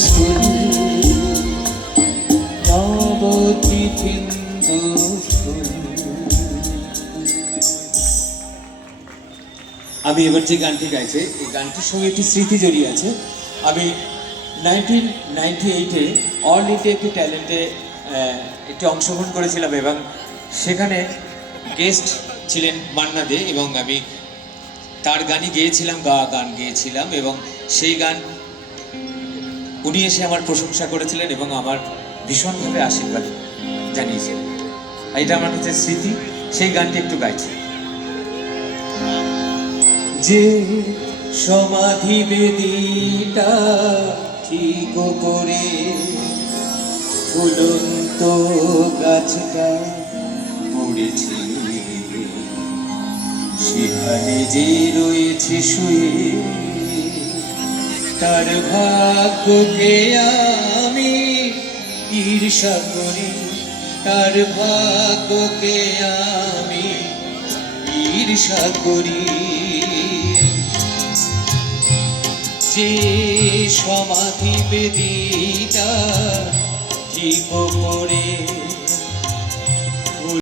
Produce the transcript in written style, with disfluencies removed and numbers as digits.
School নবতিথিন্দু school. আমি এবার যে গানটি গাইছি এই গানটির সঙ্গে একটি স্মৃতি জড়িয়ে আছে। আমি 1998-এ অল ইন্ডিয়া একটি ট্যালেন্টে একটি অংশগ্রহণ করেছিলাম এবং সেখানে গেস্ট ছিলেন মান্না দে এবং আমি তার গানই গেয়েছিলাম, গান গেয়েছিলাম এবং সেই গান উনি এসে আমার প্রশংসা করেছিলেন এবং আমার ভীষণভাবে আশীর্বাদ জানিয়েছিলেন। এটা আমার কাছে স্মৃতি, সেই গানটি একটু গাইছি। যে সমাধি বেদিটা ঠিক করে ঝুলন্ত গাছটা পড়েছে, সেখানে যে রয়েছে শুয়ে তার ভাগ্যকে আমি ঈর্ষা করি, তার ভাগ্যকে আমি ঈর্ষা করি। যে সমাধি বেদিটা ঠিক করে